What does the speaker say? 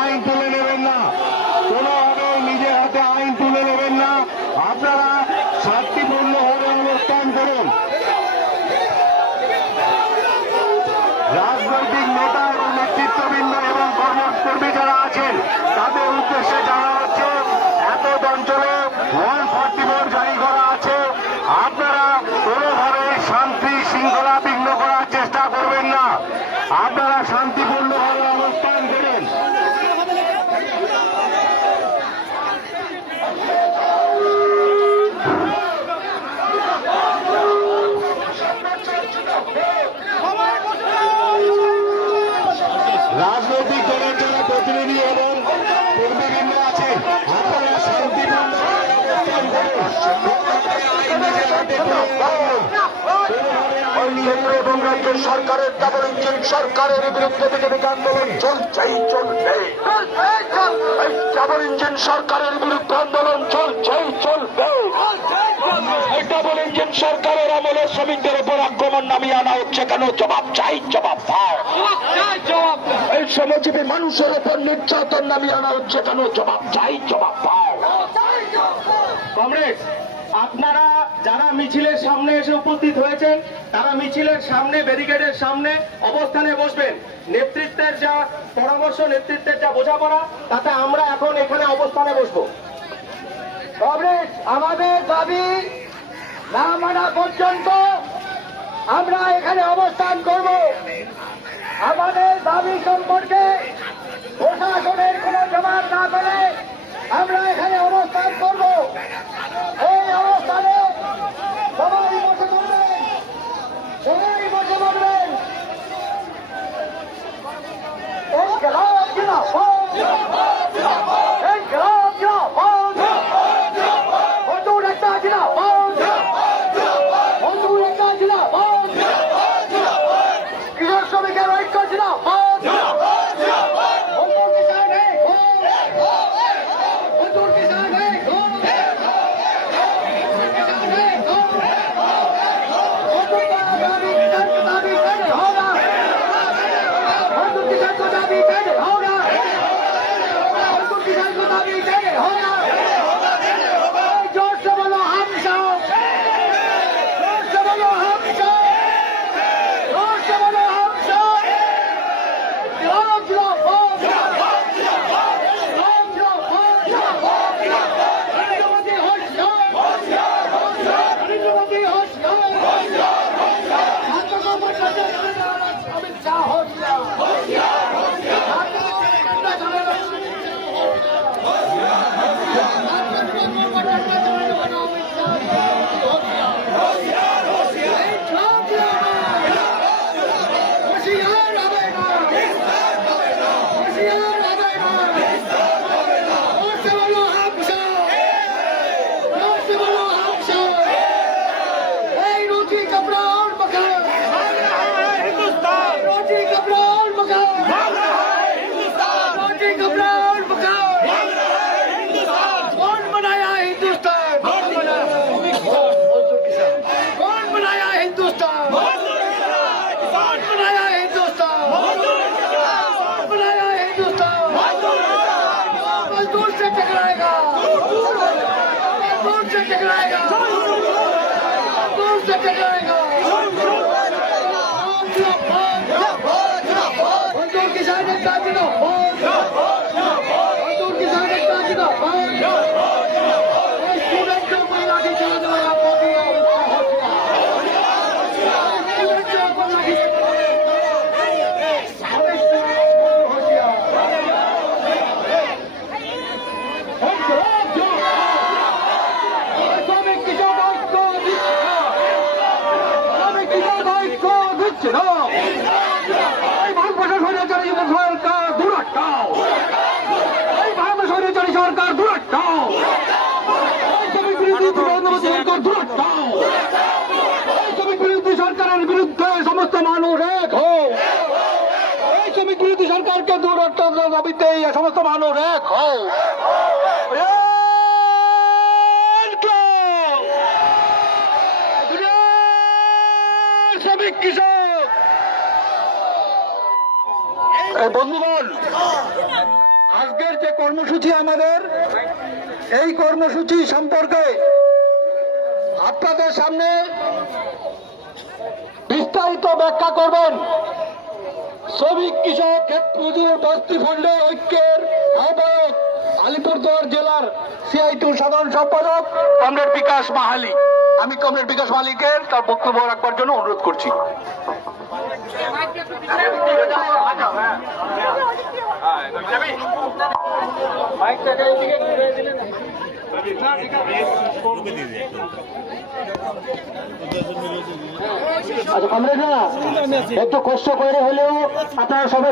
আইন তুলে নেবেন না, কোনোভাবে নিজের হাতে আইন তুলে নেবেন না। আপনারা শান্তিপূর্ণভাবে অবস্থান করুন। রাজনৈতিক নেতা এবং নেতৃত্ববৃন্দ এবং কর্মকর্মী যারা আছেন তাদের উদ্দেশ্যে জানা হচ্ছে এত অঞ্চলে 144 জারি করা আছে। আপনারা কোনোভাবে শান্তি শৃঙ্খলা বিঘ্ন করার চেষ্টা করবেন না। আপনারা শান্তিপূর্ণভাবে অবস্থান করুন। রাজনৈতিক দলের যারা প্রতিনিধি এবং কর্মীবৃন্দ আছেন আপনারা শান্তিপূর্ণভাবে অবস্থান কেন্দ্র এবং রাজ্যের সরকারের ডাবল ইঞ্জিন সরকারের বিরুদ্ধে বিজেপি আন্দোলন চলছেই চলবে। এই ডাবল ইঞ্জিন সরকারের বিরুদ্ধে আন্দোলন চলছেই চলবে। এই ডাবল ইঞ্জিন সরকারের আমলে শ্রমিকদের উপর আক্রমণ নামিয়ে আনা হচ্ছে কেন? জবাব চাই, জবাব দাও। এই শ্রমজীবী মানুষের উপর নির্যাতন নামিয়ে আনা হচ্ছে কেন? জবাব চাই, জবাব দাও। কমরেড, আপনারা যারা মিছিলের সামনে এসে উপস্থিত হয়েছেন তারা মিছিলের সামনে ব্যারিকেডের সামনে অবস্থানে বসবেন। নেতৃত্বের যা পরামর্শ, নেতৃত্বের যা বোঝাপড়া, তাতে আমরা এখন এখানে অবস্থানে বসবো। কমরেড, আমাদের দাবি না মানা পর্যন্ত আমরা এখানে অবস্থান করব। আমাদের দাবি সম্পর্কে প্রশাসনের কোনো জবাব না করে আমরা এখানে অবস্থান করব। এই অবস্থানে সবাই বসে পড়বেন, সবাই বসে পড়বেন। এই গ্রাম জিন্দাবাদ, এই গ্রাম জিন্দাবাদ, মজদুর একটা জিন্দাবাদ, মজদুর একটা জিন্দাবাদ, কৃষক শ্রমিকের ঐক্য জিন্দাবাদ, মজদুর কিষান এক হো, মজদুর কিষান এক হো, किसान एक हो, मजदूर का दाबी किसान को दाबी कैसे होगा? मजदूर किसान को दाबी कैसे होगा? मजदूर किसान को दाबी कैसे होगा? जोर से बोलो हम सब, जोर से बोलो हम सब, जोर से बोलो हम सब। जिलाओ जिलाओ जिलाओ जिलाओ नरेंद्र मोदी होशियार, नरेंद्र मोदी होशियार, आतंकों पर नजर रखना अमित शाह होशियार, आतंकों पर नजर रोटी कपड़ा और मकान, रोटी कपड़ा और मकान, रोटी कपड़ा और मकान। कौन बनाया हिंदुस्तान? कौन बनाया हिंदुस्तान? कौन बनाया हिंदुस्तान? कौन बनाया हिंदुस्तान? मजदूर से टकराएगा, मजदूर से टकराएगा, मजदूर से टकराएगा। मजदूर किसान एक काजिनो, मजदूर किसान एक काजिनो, स्टूडेंट के ऊपर लाठी चलाने वाला मोदी और स्टूडेंट के ऊपर लाठी শ্রমিক কৃষক ঐক্য শ্রমিক কৃষক ঐক্য দিচ্ছে না। এই ভারত স্বৈরাচারী সরকার দূরাটাও, এই ভারত স্বৈরাচারী সরকার দূরাটাও, এই শ্রমিক বিরোধী নরেন্দ্র মোদী সরকার দূরাটাও, এই শ্রমিক বিরোধী সরকারের বিরুদ্ধে সমস্ত মানুষ এক হোক, এই শ্রমিক বিরোধী সরকারকে দূরাটার দাবিতে সমস্ত মানুষ এক হোক। শ্রমিক কৃষক বন্ধুগণ, আজকের যে কর্মসূচি আমাদের, এই কর্মসূচি সম্পর্কে আপনাদের সামনে বিস্তারিত ব্যাখ্যা করবেন শ্রমিক কৃষক ক্ষেত্রমজুর বস্তি ফন্ডের ঐক্যের আহ্বায়ক, আলিপুরদুয়ার জেলার সিআইটিউ সাধারণ সম্পাদক কমরেড বিকাশ মাহালি। আমি কমরেড বিকাশ মাহালিকে তার বক্তব্য রাখবার জন্য অনুরোধ করছি। আচ্ছা কমরেডরা একটু কষ্ট করে হলেও আপনারা সবাই